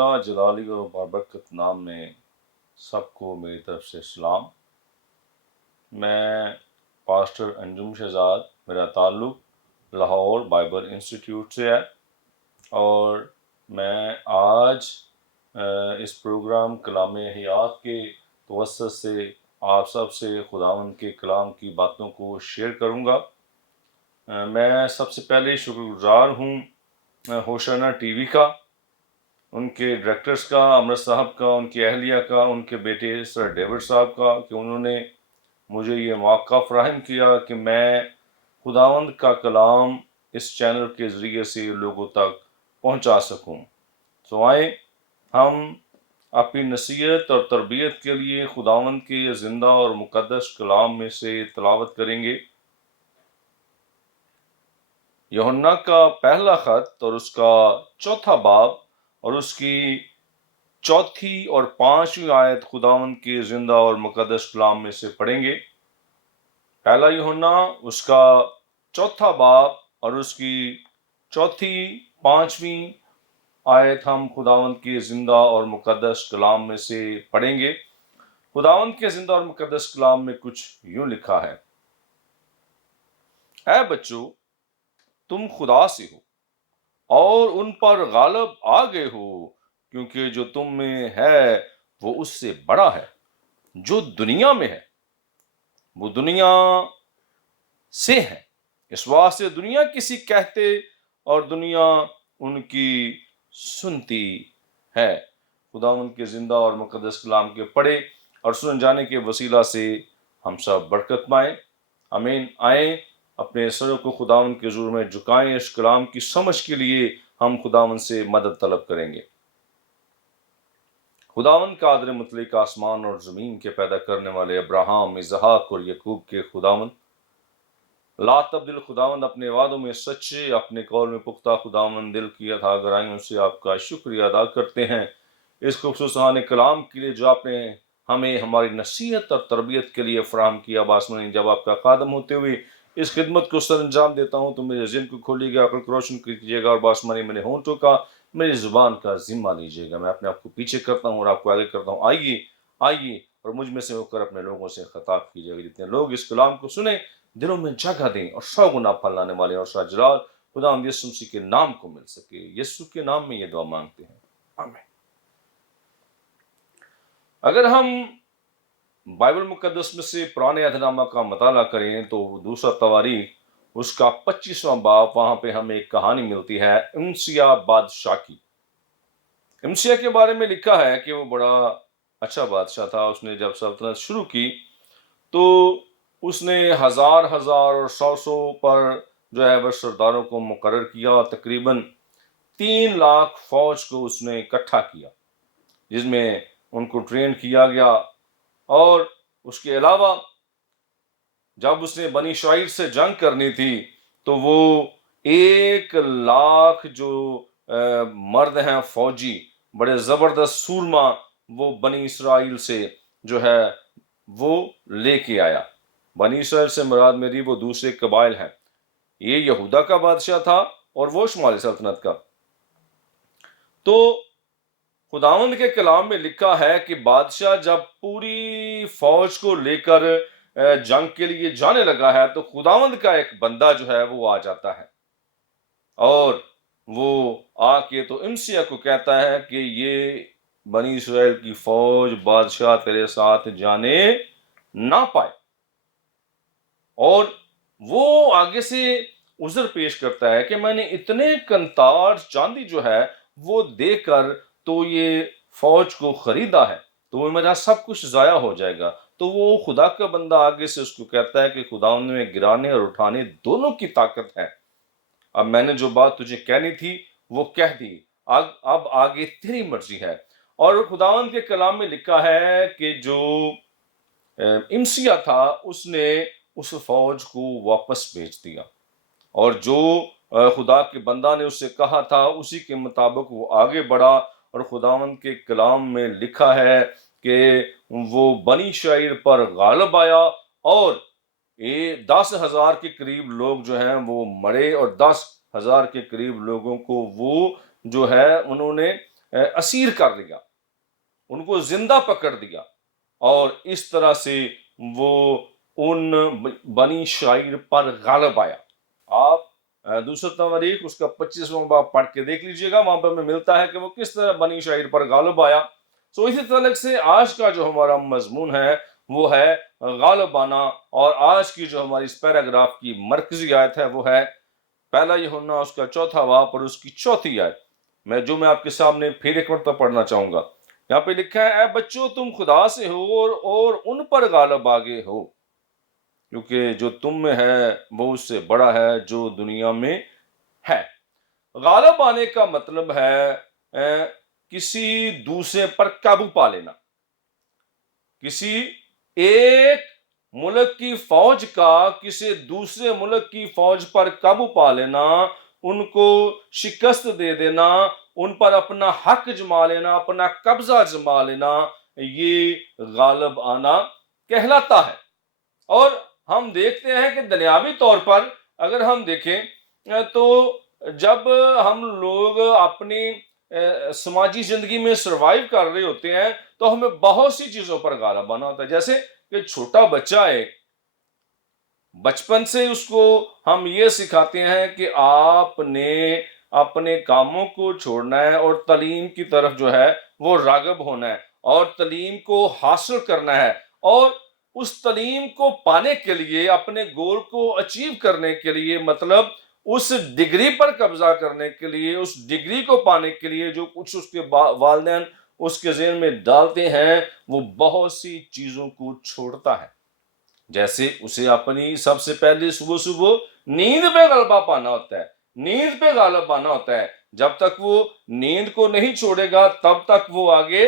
خدا جلالی و بابرکت نام میں سب کو میری طرف سے سلام۔ میں پاسٹر انجم شہزاد، میرا تعلق لاہور بائبل انسٹیٹیوٹ سے ہے، اور میں آج اس پروگرام کلام حیات کے توسط سے آپ سب سے خداوند کے کلام کی باتوں کو شیئر کروں گا۔ میں سب سے پہلے شکر گزار ہوں ہوشانہ ٹی وی کا، ان کے ڈائریکٹرز کا، امرت صاحب کا، ان کی اہلیہ کا، ان کے بیٹے سر ڈیوڈ صاحب کا، کہ انہوں نے مجھے یہ موقع فراہم کیا کہ میں خداوند کا کلام اس چینل کے ذریعے سے لوگوں تک پہنچا سکوں۔ سو آئیں ہم اپنی نصیحت اور تربیت کے لیے خداوند کے زندہ اور مقدس کلام میں سے تلاوت کریں گے۔ یوحنا کا پہلا خط اور اس کا چوتھا باب اور اس کی چوتھی اور پانچویں آیت خداوند کے زندہ اور مقدس کلام میں سے پڑھیں گے۔ پہلا یوحنا اس کا چوتھا باب اور اس کی چوتھی پانچویں آیت ہم خداوند کے زندہ اور مقدس کلام میں سے پڑھیں گے۔ خداوند کے زندہ اور مقدس کلام میں کچھ یوں لکھا ہے: اے بچوں، تم خدا سے ہو اور ان پر غالب آ گئے ہو، کیونکہ جو تم میں ہے وہ اس سے بڑا ہے۔ جو دنیا میں ہے وہ دنیا سے ہے، اس واسطے دنیا کسی کہتے اور دنیا ان کی سنتی ہے۔ خدا ان کے زندہ اور مقدس کلام کے پڑھے اور سن جانے کے وسیلہ سے ہم سب برکت پائیں، آمین۔ آئیں اپنے سروں کو خداوند کے حضور میں جھکائیں، اس کلام کی سمجھ کے لیے ہم خداوند سے مدد طلب کریں گے۔ خداوند قادر مطلق آسمان اور زمین کے پیدا کرنے والے ابراہیم، اسحاق اور یعقوب کے خداوند، لا تبدیل خداوند، اپنے وعدوں میں سچے، اپنے قول میں پختہ خداوند، دل کی اتھا گہرائیوں سے آپ کا شکریہ ادا کرتے ہیں اس خوبصورت سہانے کلام کے لیے جو آپ نے ہمیں ہماری نصیحت اور تربیت کے لیے فراہم کیا۔ باسمانی جب آپ کا خادم ہوتے ہوئے اس خدمت کو سر انجام دیتا ہوں تو میرے ذہن کو کھولیے گا، عقل کو روشن کیجیے گا، اور باسمانی میرے ہونٹوں کا، میری زبان کا ذمہ لیجیے گا۔ میں اپنے آپ کو پیچھے کرتا ہوں اور آپ کو آگے کرتا ہوں۔ آئیے اور مجھ میں سے ہو کر اپنے لوگوں سے خطاب کیجیے گا۔ جتنے لوگ اس کلام کو سنیں دلوں میں جگہ دیں اور 100 گنا پھل لانے والے اور شاہ جلال خدا یسوع مسیح کے نام کو مل سکے۔ یسوع کے نام میں یہ دعا مانگتے ہیں، آمین۔ اگر ہم بائبل مقدس میں سے پرانے عہد نامہ کا مطالعہ کریں تو دوسرا تواریخ اس کا 25واں باب، وہاں پہ ہمیں ایک کہانی ملتی ہے امسیہ بادشاہ کی۔ امسیہ کے بارے میں لکھا ہے کہ وہ بڑا اچھا بادشاہ تھا۔ اس نے جب سلطنت شروع کی تو اس نے ہزار اور 100 پر جو ہے وہ سرداروں کو مقرر کیا، اور تقریباً 3 لاکھ فوج کو اس نے اکٹھا کیا، جس میں ان کو ٹرین کیا گیا۔ اور اس کے علاوہ جب اس نے بنی اسرائیل سے جنگ کرنی تھی تو وہ 1 لاکھ جو مرد ہیں فوجی، بڑے زبردست سورما، وہ بنی اسرائیل سے جو ہے وہ لے کے آیا۔ بنی اسرائیل سے مراد میری وہ دوسرے قبائل ہیں۔ یہ یہودا کا بادشاہ تھا اور وہ شمالی سلطنت کا۔ تو خداوند کے کلام میں لکھا ہے کہ بادشاہ جب پوری فوج کو لے کر جنگ کے لیے جانے لگا ہے تو خداوند کا ایک بندہ جو ہے وہ آ جاتا ہے، اور وہ آ کے تو امسیہ کو کہتا ہے کہ یہ بنی اسرائیل کی فوج بادشاہ تیرے ساتھ جانے نہ پائے، اور وہ آگے سے عذر پیش کرتا ہے کہ میں نے اتنے کنتار چاندی جو ہے وہ دے کر تو یہ فوج کو خریدا ہے، تو وہ میرا سب کچھ ضائع ہو جائے گا۔ تو وہ خدا کا بندہ آگے سے اس کو کہتا ہے کہ خداوند میں گرانے اور اٹھانے دونوں کی طاقت ہے، اب میں نے جو بات تجھے کہنی تھی وہ کہہ دی، اب آگے تیری مرضی ہے۔ اور خداوند کے کلام میں لکھا ہے کہ جو امسیہ تھا اس نے اس فوج کو واپس بھیج دیا، اور جو خدا کے بندہ نے اس سے کہا تھا اسی کے مطابق وہ آگے بڑھا، اور خداوند کے کلام میں لکھا ہے کہ وہ بنی اسرائیل پر غالب آیا، اور 10,000 کے قریب لوگ جو ہیں وہ مرے، اور 10,000 کے قریب لوگوں کو وہ جو ہے انہوں نے اسیر کر لیا، ان کو زندہ پکڑ دیا، اور اس طرح سے وہ ان بنی اسرائیل پر غالب آیا۔ آپ دوسرا تواریخ اس کا 25واں باب پڑھ کے دیکھ لیجئے گا، وہاں پر ہمیں ملتا ہے کہ وہ کس طرح بنی اسرائیل پر غالب آیا۔ سو اسی تعلق سے آج کا جو ہمارا مضمون ہے وہ ہے غالب آنا، اور آج کی جو ہماری اس پیراگراف کی مرکزی آیت ہے وہ ہے پہلا یوحنا اس کا 4واں باب اور اس کی 4 آیت، میں آپ کے سامنے پھر ایک مرتبہ پڑھنا چاہوں گا۔ یہاں پہ لکھا ہے، اے بچوں تم خدا سے ہو اور ان پر غالب آگے ہو، کیونکہ جو تم میں ہے وہ اس سے بڑا ہے جو دنیا میں ہے۔ غالب آنے کا مطلب ہے کسی دوسرے پر قابو پا لینا، کسی ایک ملک کی فوج کا کسی دوسرے ملک کی فوج پر قابو پا لینا، ان کو شکست دے دینا، ان پر اپنا حق جما لینا، اپنا قبضہ جما لینا، یہ غالب آنا کہلاتا ہے۔ اور ہم دیکھتے ہیں کہ دنیاوی طور پر اگر ہم دیکھیں تو جب ہم لوگ اپنی سماجی زندگی میں سروائیو کر رہے ہوتے ہیں تو ہمیں بہت سی چیزوں پر غالب آنا ہوتا ہے، جیسے کہ چھوٹا بچہ ہے، بچپن سے اس کو ہم یہ سکھاتے ہیں کہ آپ نے اپنے کاموں کو چھوڑنا ہے اور تعلیم کی طرف جو ہے وہ راغب ہونا ہے اور تعلیم کو حاصل کرنا ہے، اور اس تعلیم کو پانے کے لیے، اپنے گول کو اچیو کرنے کے لیے، مطلب اس ڈگری پر قبضہ کرنے کے لیے، اس ڈگری کو پانے کے لیے جو کچھ اس کے والدین اس کے ذہن میں ڈالتے ہیں وہ بہت سی چیزوں کو چھوڑتا ہے۔ جیسے اسے اپنی سب سے پہلے صبح نیند پہ غلبہ پانا ہوتا ہے، نیند پہ غالب پانا ہوتا ہے۔ جب تک وہ نیند کو نہیں چھوڑے گا تب تک وہ آگے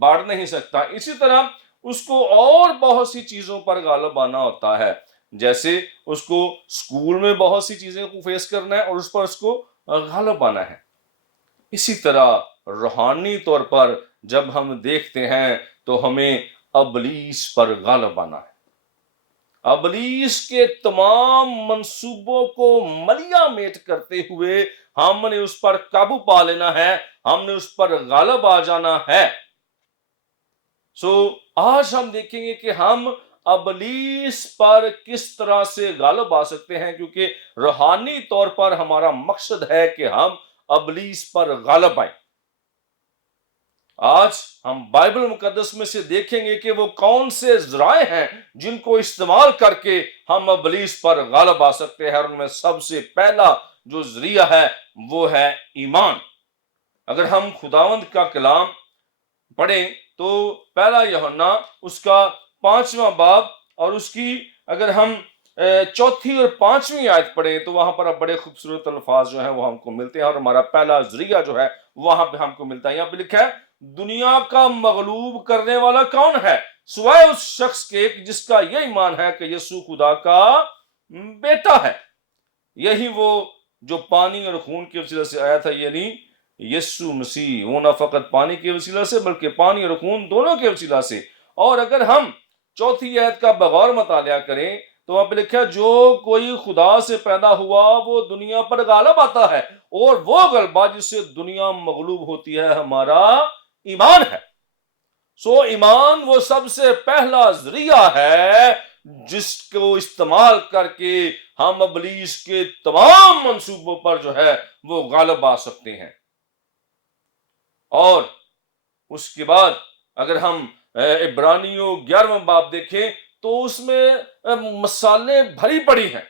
بڑھ نہیں سکتا۔ اسی طرح اس کو اور بہت سی چیزوں پر غالب آنا ہوتا ہے، جیسے اس کو اسکول میں بہت سی چیزیں کو فیس کرنا ہے اور اس پر اس کو غالب آنا ہے۔ اسی طرح روحانی طور پر جب ہم دیکھتے ہیں تو ہمیں ابلیس پر غالب آنا ہے۔ ابلیس کے تمام منصوبوں کو ملیا میٹ کرتے ہوئے ہم نے اس پر قابو پا لینا ہے، ہم نے اس پر غالب آ جانا ہے۔ آج ہم دیکھیں گے کہ ہم ابلیس پر کس طرح سے غالب آ سکتے ہیں، کیونکہ روحانی طور پر ہمارا مقصد ہے کہ ہم ابلیس پر غالب آئیں۔ آج ہم بائبل مقدس میں سے دیکھیں گے کہ وہ کون سے ذرائع ہیں جن کو استعمال کر کے ہم ابلیس پر غالب آ سکتے ہیں، اور ان میں سب سے پہلا جو ذریعہ ہے وہ ہے ایمان۔ اگر ہم خداوند کا کلام پڑھیں تو پہلا یوحنا اس کا 5واں باب اور اس کی اگر ہم 4 اور 5 آیت پڑھیں تو وہاں پر بڑے خوبصورت الفاظ جو ہیں وہ ہم کو ملتے ہیں، اور ہمارا پہلا ذریعہ جو ہے وہاں پہ ہم کو ملتا ہے۔ یہاں پہ لکھا ہے، دنیا کا مغلوب کرنے والا کون ہے سوائے اس شخص کے جس کا یہ ایمان ہے کہ یسوع خدا کا بیٹا ہے۔ یہی وہ جو پانی اور خون کے وسیلہ سے آیا تھا، یعنی یسوع مسیح، وہ نہ فقط پانی کے وسیلہ سے بلکہ پانی اور خون دونوں کے وسیلہ سے۔ اور اگر ہم 4 آیت کا بغور مطالعہ کریں تو وہاں پہ لکھا، جو کوئی خدا سے پیدا ہوا وہ دنیا پر غالب آتا ہے، اور وہ غلبہ جس سے دنیا مغلوب ہوتی ہے ہمارا ایمان ہے۔ ایمان وہ سب سے پہلا ذریعہ ہے جس کو استعمال کر کے ہم ابلیس کے تمام منصوبوں پر جو ہے وہ غالب آ سکتے ہیں۔ اور اس کے بعد اگر ہم عبرانیوں 11واں باب دیکھیں تو اس میں مثالیں بھری پڑی ہیں۔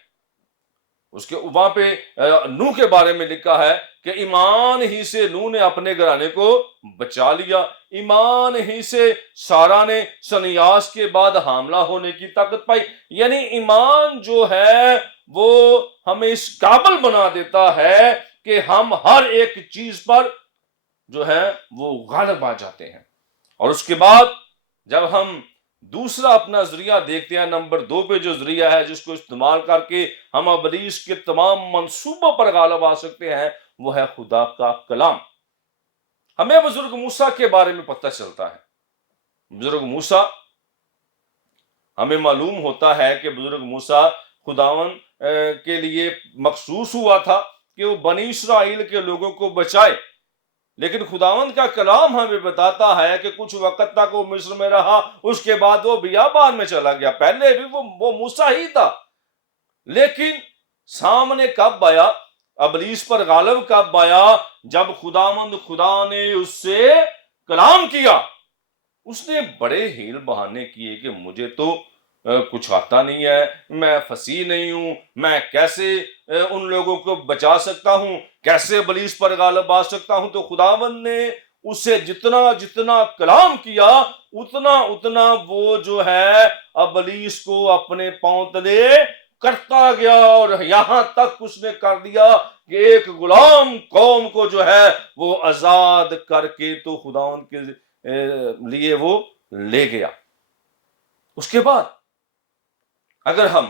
اس کے وہاں پہ نوح کے بارے میں لکھا ہے کہ ایمان ہی سے نوح نے اپنے گھرانے کو بچا لیا، ایمان ہی سے سارا نے سنیاس کے بعد حاملہ ہونے کی طاقت پائی۔ یعنی ایمان جو ہے وہ ہمیں اس قابل بنا دیتا ہے کہ ہم ہر ایک چیز پر جو ہے وہ غالب آ جاتے ہیں۔ اور اس کے بعد جب ہم دوسرا اپنا ذریعہ دیکھتے ہیں، نمبر 2 پہ جو ذریعہ ہے جس کو استعمال کر کے ہم ابلیس کے تمام منصوبوں پر غالب آ سکتے ہیں، وہ ہے خدا کا کلام۔ ہمیں بزرگ موسیٰ کے بارے میں پتہ چلتا ہے۔ بزرگ موسیٰ، ہمیں معلوم ہوتا ہے کہ بزرگ موسیٰ خداوند کے لیے مخصوص ہوا تھا کہ وہ بنی اسرائیل کے لوگوں کو بچائے، لیکن خداوند کا کلام ہمیں بتاتا ہے کہ کچھ وقت تک وہ مصر میں رہا، اس کے بعد وہ بیابان میں چلا گیا. پہلے بھی وہ موسیٰ ہی تھا، لیکن سامنے کب آیا، ابلیس پر غالب کب آیا؟ جب خدا نے اس سے کلام کیا. اس نے بڑے ہیل بہانے کیے کہ مجھے تو کچھ آتا نہیں ہے، میں فصیح نہیں ہوں، میں کیسے ان لوگوں کو بچا سکتا ہوں، کیسے ابلیس پر غالب آ سکتا ہوں. تو خداوند نے اسے جتنا کلام کیا اتنا وہ جو ہے ابلیس کو اپنے پاؤں تلے کرتا گیا، اور یہاں تک اس نے کر دیا کہ ایک غلام قوم کو جو ہے وہ آزاد کر کے تو خداوند کے لیے وہ لے گیا. اس کے بعد اگر ہم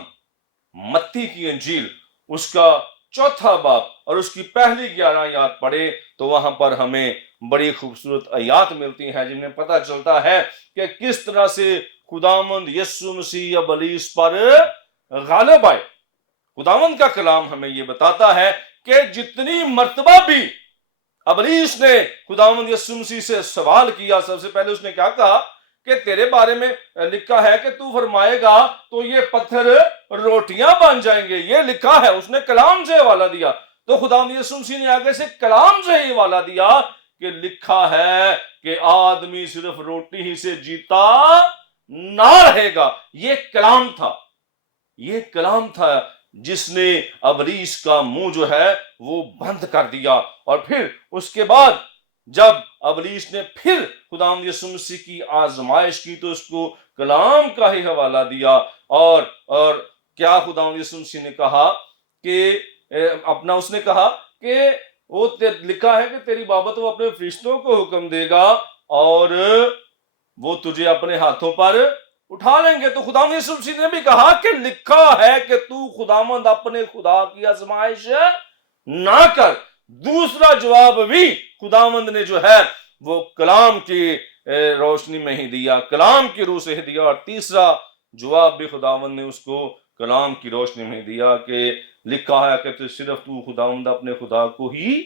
متی کی انجیل اس کا 4 باب اور اس کی پہلی 11 آیات پڑھے تو وہاں پر ہمیں بڑی خوبصورت آیات ملتی ہیں جن میں پتہ چلتا ہے کہ کس طرح سے خداوند یسوع مسیح ابلیس پر غالب آئے. خداوند کا کلام ہمیں یہ بتاتا ہے کہ جتنی مرتبہ بھی ابلیس نے خداوند یسوع مسیح سے سوال کیا، سب سے پہلے اس نے کیا کہا کہ تیرے بارے میں لکھا ہے کہ تو فرمائے گا تو یہ پتھر روٹیاں بن جائیں گے، یہ لکھا ہے. اس نے کلام سے حوالہ دیا. تو خداوند یسوع مسیح نے آگے سے کلام سے ہی حوالہ دیا کہ لکھا ہے کہ آدمی صرف روٹی ہی سے جیتا نہ رہے گا. یہ کلام تھا جس نے ابلیس کا منہ جو ہے وہ بند کر دیا. اور پھر اس کے بعد جب ابلیس نے پھر خداوند یسوع مسیح کی آزمائش کی تو اس کو کلام کا ہی حوالہ دیا. اور کیا خداوند یسوع مسیح نے کہا کہ اس نے کہا کہ وہ لکھا ہے کہ تیری بابت وہ اپنے فرشتوں کو حکم دے گا اور وہ تجھے اپنے ہاتھوں پر اٹھا لیں گے. تو خداوند یسوع مسیح نے بھی کہا کہ لکھا ہے کہ تو خداوند اپنے خدا کی آزمائش نہ کر. دوسرا جواب بھی خداوند نے جو ہے وہ کلام کی روشنی میں ہی دیا، کلام کی روح سے ہی دیا. اور تیسرا جواب بھی خداوند نے اس کو کلام کی روشنی میں دیا کہ لکھا ہے کہ صرف تو خداوند اپنے خدا کو ہی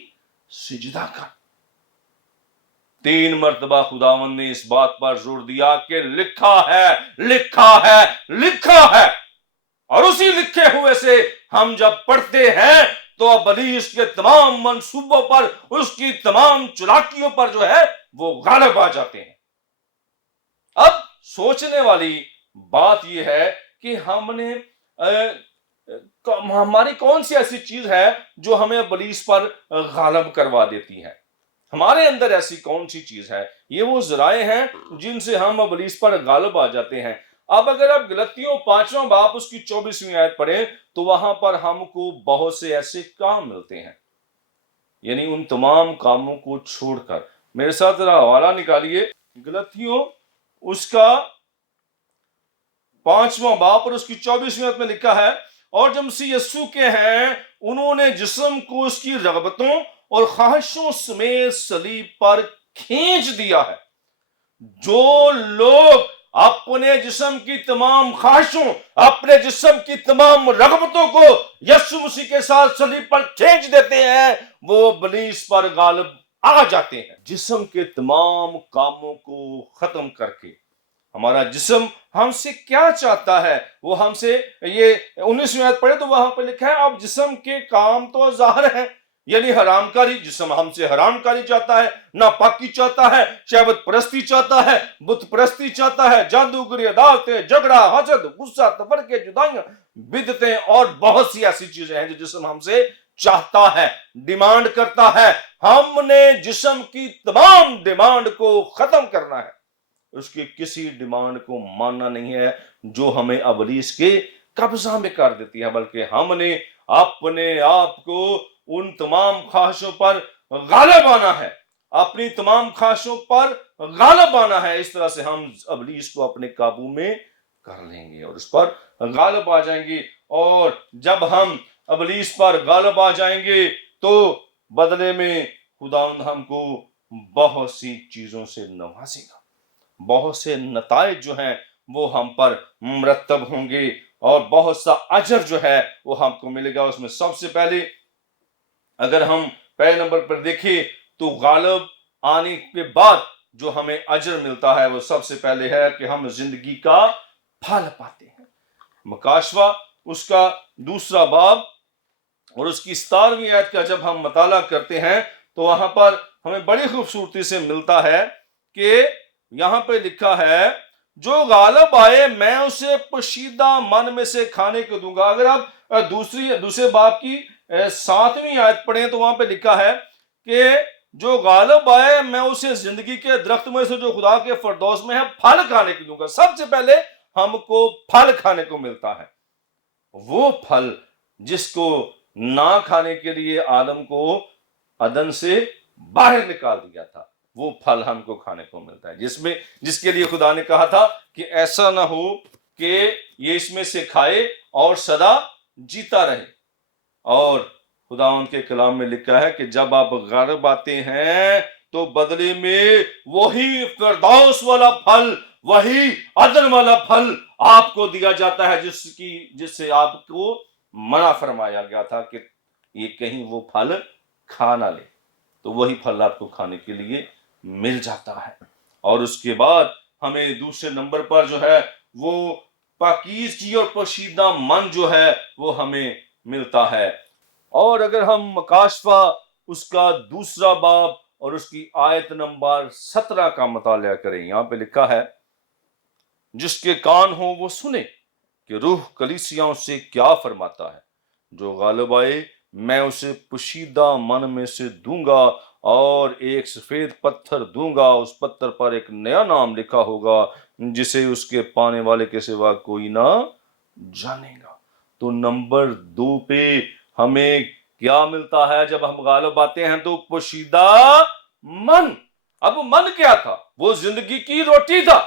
سجدہ کر. 3 مرتبہ خداوند نے اس بات پر زور دیا کہ لکھا ہے، لکھا ہے، لکھا ہے. اور اسی لکھے ہوئے سے ہم جب پڑھتے ہیں تو ابلیس کے تمام منصوبوں پر، اس کی تمام چلاکیوں پر جو ہے وہ غالب آ جاتے ہیں. اب سوچنے والی بات یہ ہے کہ ہماری کون سی ایسی چیز ہے جو ہمیں ابلیس پر غالب کروا دیتی ہے؟ ہمارے اندر ایسی کون سی چیز ہے؟ یہ وہ ذرائع ہیں جن سے ہم ابلیس پر غالب آ جاتے ہیں. اب اگر آپ غلطیوں 5واں باب اس کی 24ویں آیت پڑھیں تو وہاں پر ہم کو بہت سے ایسے کام ملتے ہیں، یعنی ان تمام کاموں کو چھوڑ کر. میرے ساتھ ذرا حوالہ نکالیے، غلطیوں اس کا 5واں باب اور اس کی 24ویں آیت میں لکھا ہے، اور جو مسیح یسوع کے ہیں انہوں نے جسم کو اس کی رغبتوں اور خواہشوں سمیت صلیب پر کھینچ دیا ہے. جو لوگ اپنے جسم کی تمام خواہشوں، اپنے جسم کی تمام رغبتوں کو یسوع مسیح کے ساتھ صلیب پر کھینچ دیتے ہیں وہ ابلیس پر غالب آ جاتے ہیں. جسم کے تمام کاموں کو ختم کر کے ہمارا جسم ہم سے کیا چاہتا ہے؟ وہ ہم سے یہ 19ویں آیت پڑھے تو وہاں پہ لکھا ہے اب جسم کے کام تو ظاہر ہیں، یعنی حرام کاری. جسم ہم سے حرام کاری چاہتا ہے، ناپاکی چاہتا ہے، شہوت پرستی چاہتا ہے، بت پرستی چاہتا ہے، جادوگری، عدالتیں، جھگڑا، حسد، غصہ، تفرقے، جدائیاں، بدعتیں اور بہت سی ایسی چیزیں ہیں جو جسم ہم سے چاہتا ہے، ڈیمانڈ کرتا ہے. ہم نے جسم کی تمام ڈیمانڈ کو ختم کرنا ہے. اس کی کسی ڈیمانڈ کو ماننا نہیں ہے جو ہمیں ابلیس کے قبضہ میں کر دیتی ہے، بلکہ ہم نے اپنے آپ کو ان تمام خواہشوں پر غالب آنا ہے، اپنی تمام خواہشوں پر غالب آنا ہے. اس طرح سے ہم ابلیس کو اپنے قابو میں کر لیں گے اور اس پر غالب آ جائیں گے. اور جب ہم ابلیس پر غالب آ جائیں گے تو بدلے میں خداوند ہم کو بہت سی چیزوں سے نوازے گا، بہت سے نتائج جو ہیں وہ ہم پر مرتب ہوں گے اور بہت سا اجر جو ہے وہ ہم کو ملے گا. اس میں سب سے پہلے اگر ہم پہلے نمبر پر دیکھیں تو غالب آنے کے بعد جو ہمیں اجر ملتا ہے وہ سب سے پہلے ہے کہ ہم زندگی کا پھل پاتے ہیں۔ مکاشفہ اس کا 2 باب اور اس کی 17ویں آیت کا جب ہم مطالعہ کرتے ہیں تو وہاں پر ہمیں بڑی خوبصورتی سے ملتا ہے کہ یہاں پہ لکھا ہے جو غالب آئے میں اسے پوشیدہ من میں سے کھانے کو دوں گا۔ اگر آپ دوسرے باب کی 7ویں آیت پڑھیں تو وہاں پہ لکھا ہے کہ جو غالب آئے میں اسے زندگی کے درخت میں سے جو خدا کے فردوس میں ہے پھل کھانے کو دوں گا۔ سب سے پہلے ہم کو پھل کھانے کو ملتا ہے، وہ پھل جس کو نہ کھانے کے لیے آدم کو عدن سے باہر نکال دیا تھا، وہ پھل ہم کو کھانے کو ملتا ہے، جس کے لیے خدا نے کہا تھا کہ ایسا نہ ہو کہ یہ اس میں سے کھائے اور سدا جیتا رہے۔ اور خدا ان کے کلام میں لکھا ہے کہ جب آپ غالب آتے ہیں تو بدلے میں وہی فردوس والا پھل، وہی عدن والا پھل آپ کو دیا جاتا ہے جس سے آپ کو منع فرمایا گیا تھا کہ یہ کہیں وہ پھل کھا نہ لے، تو وہی پھل آپ کو کھانے کے لیے مل جاتا ہے۔ اور اس کے بعد ہمیں دوسرے نمبر پر جو ہے وہ پاکیزگی اور پوشیدہ من جو ہے وہ ہمیں ملتا ہے۔ اور اگر ہم مکاشفہ اس کا 2 باب اور اس کی آیت نمبر 17 کا مطالعہ کریں، یہاں پہ لکھا ہے جس کے کان ہوں وہ سنے کہ روح کلیسیاؤں سے کیا فرماتا ہے، جو غالب آئے میں اسے پوشیدہ من میں سے دوں گا اور ایک سفید پتھر دوں گا، اس پتھر پر ایک نیا نام لکھا ہوگا جسے اس کے پانے والے کے سوا کوئی نہ جانے گا۔ تو نمبر 2 پہ ہمیں کیا ملتا ہے جب ہم غالب آتے ہیں؟ تو پوشیدہ من۔ اب من کیا تھا؟ وہ زندگی کی روٹی تھا۔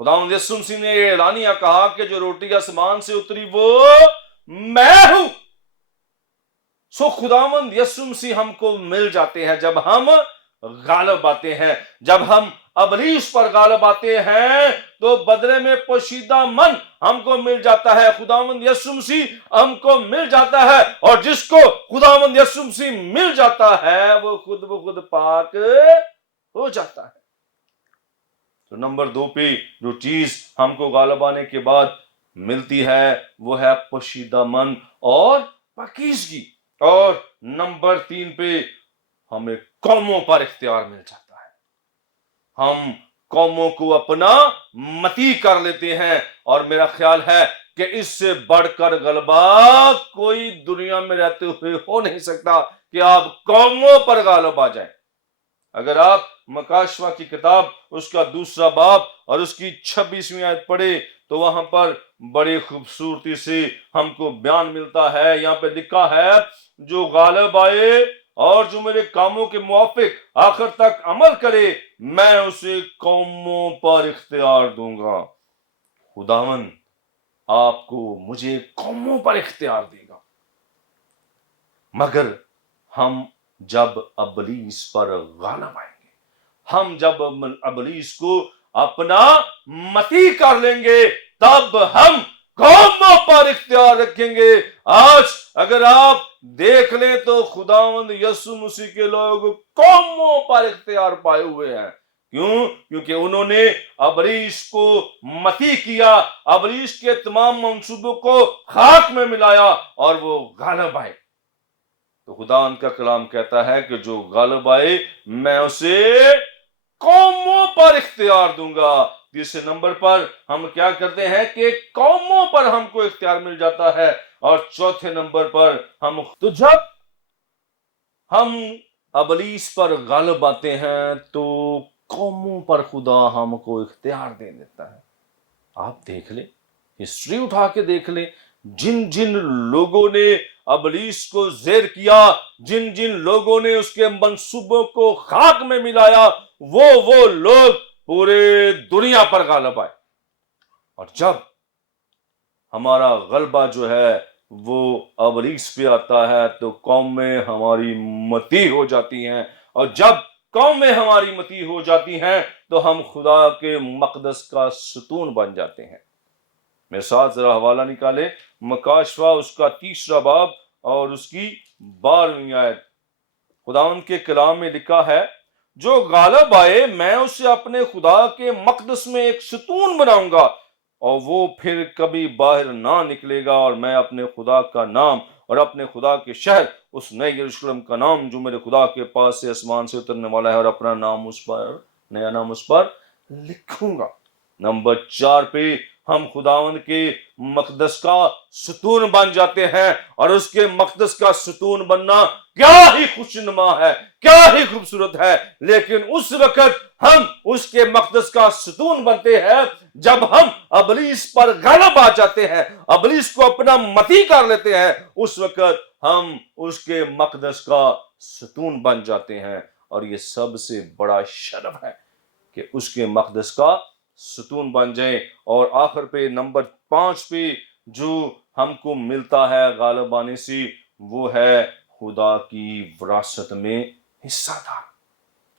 خداوند یسوع مسیح نے یہ اعلانیہ کہا کہ جو روٹی آسمان سے اتری وہ میں ہوں۔ سو خداوند یسوع مسیح ہم کو مل جاتے ہیں جب ہم غالب آتے ہیں۔ جب ہم ابلیس پر غالب آتے ہیں تو بدلے میں پوشیدہ من ہم کو مل جاتا ہے، خداوند یسوع مسیح ہم کو مل جاتا ہے، اور جس کو خداوند یسوع مسیح مل جاتا ہے وہ خود پاک ہو جاتا ہے۔ تو نمبر 2 پہ جو چیز ہم کو غالب آنے کے بعد ملتی ہے وہ ہے پوشیدہ من اور پاکیزگی۔ اور نمبر 3 پہ ہمیں قوموں پر اختیار مل جاتا ہے، ہم قوموں کو اپنا متی کر لیتے ہیں، اور میرا خیال ہے کہ اس سے بڑھ کر غلبہ کوئی دنیا میں رہتے ہوئے ہو نہیں سکتا کہ آپ قوموں پر غالب آ جائیں۔ اگر آپ مکاشفہ کی کتاب اس کا 2 باب اور اس کی 26ویں آیت پڑھے تو وہاں پر بڑی خوبصورتی سے ہم کو بیان ملتا ہے۔ یہاں پہ لکھا ہے جو غالب آئے اور جو میرے کاموں کے موافق آخر تک عمل کرے میں اسے قوموں پر اختیار دوں گا۔ خداوند آپ کو مجھے قوموں پر اختیار دے گا، مگر ہم جب ابلیس پر غالب آئیں گے، ہم جب ابلیس کو اپنا متی کر لیں گے تب ہم قوموں پر اختیار رکھیں گے۔ آج اگر آپ دیکھ لیں تو خداوند یسوع مسیح کے لوگ قوموں پر اختیار پائے ہوئے ہیں۔ کیوں؟ کیونکہ انہوں نے ابلیس کو متی کیا، ابلیس کے تمام منصوبوں کو خاک میں ملایا اور وہ غالب آئے۔ تو خدا ان کا کلام کہتا ہے کہ جو غالب آئے میں اسے قوموں پر اختیار دوں گا۔ تیسرے نمبر پر ہم کیا کرتے ہیں کہ قوموں پر ہم کو اختیار مل جاتا ہے، اور چوتھے نمبر پر تو جب ہم ابلیس پر غالب آتے ہیں تو قوموں پر خدا ہم کو اختیار دے دیتا ہے۔ آپ دیکھ لیں، ہسٹری اٹھا کے دیکھ لیں، جن لوگوں نے ابلیس کو زیر کیا، جن لوگوں نے اس کے منصوبوں کو خاک میں ملایا، وہ لوگ پورے دنیا پر غالب آئے۔ اور جب ہمارا غلبہ جو ہے وہ ابلیس پہ آتا ہے تو قومیں ہماری متی ہو جاتی ہیں، اور جب قومیں ہماری متی ہو جاتی ہیں تو ہم خدا کے مقدس کا ستون بن جاتے ہیں۔ میرے ساتھ ذرا حوالہ خداوند کے کلام میں لکھا ہے جو غالب آئے میں اسے اپنے خدا کے مقدس میں ایک ستون بناؤں گا اور وہ پھر کبھی باہر نہ نکلے گا، اور میں اپنے خدا کا نام اور اپنے خدا کے شہر اس نئے یروشلم کا نام جو میرے خدا کے پاس سے آسمان سے اترنے والا ہے، اور اپنا نام اس پر، نیا نام اس پر لکھوں گا۔ نمبر 4 پہ ہم خداوند کے مقدس کا ستون بن جاتے ہیں، اور اس کے مقدس کا ستون بننا کیا ہی خوشنما ہے، کیا ہی خوبصورت ہے، لیکن اس وقت ہم اس کے مقدس کا ستون بنتے ہیں جب ہم ابلیس پر غالب آ جاتے ہیں، ابلیس کو اپنا متی کر لیتے ہیں، اس وقت ہم اس کے مقدس کا ستون بن جاتے ہیں۔ اور یہ سب سے بڑا شرف ہے کہ اس کے مقدس کا ستون بن جائیں۔ اور آخر پہ نمبر 5 پہ جو ہم کو ملتا ہے غالب آنے سے، وہ ہے خدا کی وراثت میں حصہ دار۔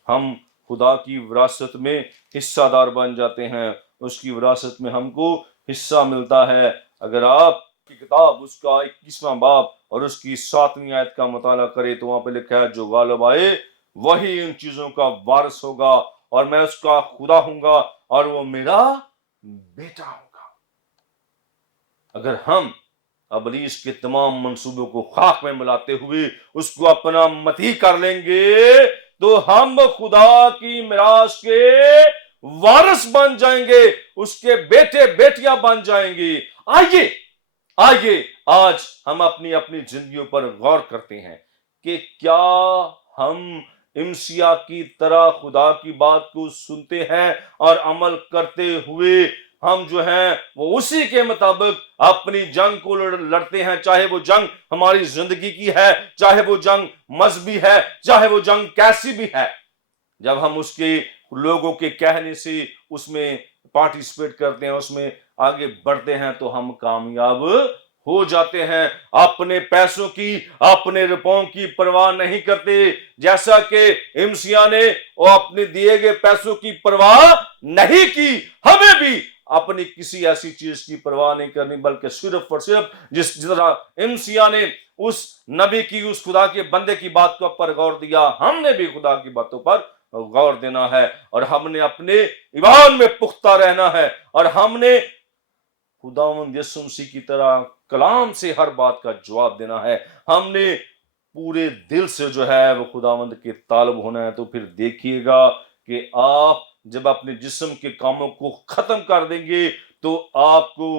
ہم خدا کی وراثت میں حصہ دار بن جاتے ہیں، اس کی وراثت میں ہم کو حصہ ملتا ہے۔ اگر آپ کی کتاب اس کا 21واں باب اور اس کی 7ویں آیت کا مطالعہ کرے تو وہاں پہ لکھا ہے جو غالب آئے وہی ان چیزوں کا وارث ہوگا، اور میں اس کا خدا ہوں گا اور وہ میرا بیٹا ہوگا۔ اگر ہم ابلیس کے تمام منصوبوں کو خاک میں ملاتے ہوئے اس کو اپنا متی کر لیں گے تو ہم خدا کی میراث کے وارث بن جائیں گے، اس کے بیٹے بیٹیاں بن جائیں گے۔ آئیے آج ہم اپنی زندگیوں پر غور کرتے ہیں کہ کیا ہم امسیا کی طرح خدا کی بات کو سنتے ہیں اور عمل کرتے ہوئے ہم جو ہیں وہ اسی کے مطابق اپنی جنگ کو لڑتے ہیں، چاہے وہ جنگ ہماری زندگی کی ہے، چاہے وہ جنگ مذہبی ہے، چاہے وہ جنگ کیسی بھی ہے۔ جب ہم اس کے لوگوں کے کہنے سے اس میں پارٹیسپیٹ کرتے ہیں، اس میں آگے بڑھتے ہیں تو ہم کامیاب ہو جاتے ہیں۔ اپنے پیسوں کی، اپنے روپوں کی پرواہ نہیں کرتے، جیسا کہ امسیا نے وہ اپنے دیے گئے پیسوں کی پرواہ نہیں کی۔ ہمیں بھی اپنی کسی ایسی چیز کی پرواہ نہیں کرنی، بلکہ صرف اور صرف جس طرح امسیا نے اس نبی کی، اس خدا کے بندے کی بات پر غور دیا، ہم نے بھی خدا کی باتوں پر غور دینا ہے، اور ہم نے اپنے ایمان میں پختہ رہنا ہے، اور ہم نے خداوند یسوع مسیح کی طرح کلام سے ہر بات کا جواب دینا ہے۔ ہم نے پورے دل سے جو ہے وہ خداوند کے طالب ہونا ہے۔ تو پھر دیکھیے گا کہ آپ جب اپنے جسم کے کاموں کو ختم کر دیں گے تو آپ کو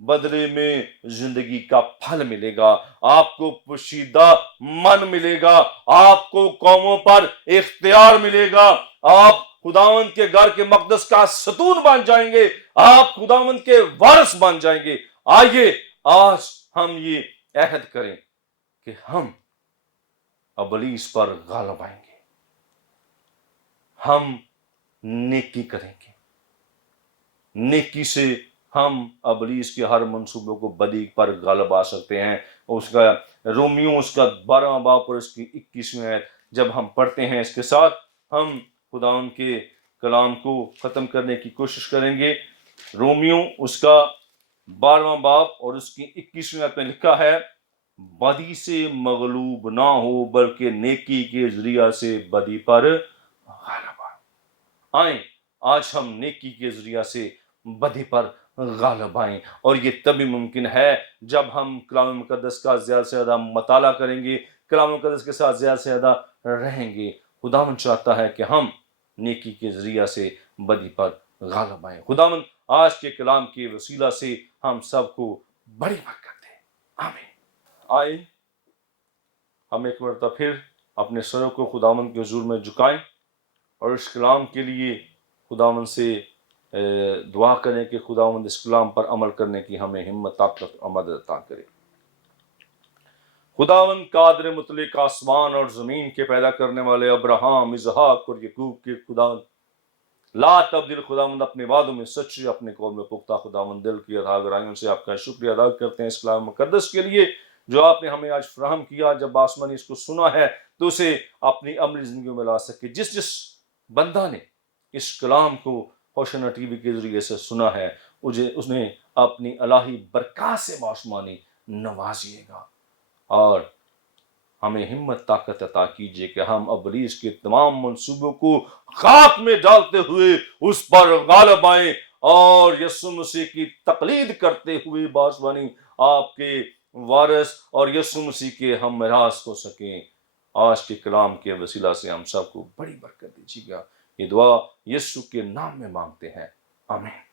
بدلے میں زندگی کا پھل ملے گا، آپ کو پوشیدہ من ملے گا، آپ کو قوموں پر اختیار ملے گا، آپ خداوند کے گھر کے مقدس کا ستون بن جائیں گے، آپ خداوند کے وارث بن جائیں گے۔ آئیے آج ہم یہ عہد کریں کہ ہم ابلیس پر غالب آئیں گے، ہم نیکی کریں گے، نیکی سے ہم ابلیس کے ہر منصوبوں کو بدی پر غالب آ سکتے ہیں۔ اس کا رومیوں اس کا 12واں باب اور اس کی 21ویں آیت جب ہم پڑھتے ہیں، اس کے ساتھ ہم خداوند کے کلام کو ختم کرنے کی کوشش کریں گے۔ رومیوں اس کا 12واں باب اور اس کی 21ویں آیت میں لکھا ہے بدی سے مغلوب نہ ہو بلکہ نیکی کے ذریعہ سے بدی پر غالب آئیں۔ آج ہم نیکی کے ذریعہ سے بدی پر غالب آئیں، اور یہ تبھی ممکن ہے جب ہم کلام مقدس کا زیادہ سے زیادہ مطالعہ کریں گے، کلام مقدس کے ساتھ زیادہ سے زیادہ رہیں گے۔ خداوند چاہتا ہے کہ ہم نیکی کے ذریعہ سے بدی پر غالب آئیں۔ خداوند آج کے کلام کے وسیلہ سے ہم سب کو بڑی برکت دے، آمین۔ آئیں ہم ایک مرتبہ پھر اپنے سروں کو خداوند کے حضور میں جھکائیں اور اس کلام کے لیے خداوند سے دعا کریں کہ خداوند اس کلام پر عمل کرنے کی ہمیں ہمت، طاقت اور مدد عطا کرے۔ خداوند قادر مطلق، آسمان اور زمین کے پیدا کرنے والے، ابراہم، اسحاق اور یعقوب کے خداوند، لا تبدیل خداوند، اپنے وعدوں میں سچے، اپنے قول میں پختہ خداوند، دل کی ادا گرائیوں سے آپ کا شکریہ ادا کرتے ہیں اس کلام مقدس کے لیے جو آپ نے ہمیں آج فراہم کیا۔ جب آسمانی اس کو سنا ہے تو اسے اپنی عملی زندگیوں میں لا سکے۔ جس بندہ نے اس کلام کو ہوشنا ٹی وی کے ذریعے سے سنا ہے اس نے اپنی الہی برکات سے آسمانی نوازیے گا، اور ہمیں ہمت طاقت عطا کیجیے کہ ہم ابلیس کے تمام منصوبوں کو خاک میں ڈالتے ہوئے اس پر غالب آئیں اور یسوع مسیح کی تقلید کرتے ہوئے باسوانی آپ کے وارث اور یسوع مسیح کے ہم میراث ہو سکیں۔ آج کے کلام کے وسیلہ سے ہم سب کو بڑی برکت دیجیے گا۔ یہ دعا یسوع کے نام میں مانگتے ہیں، آمین۔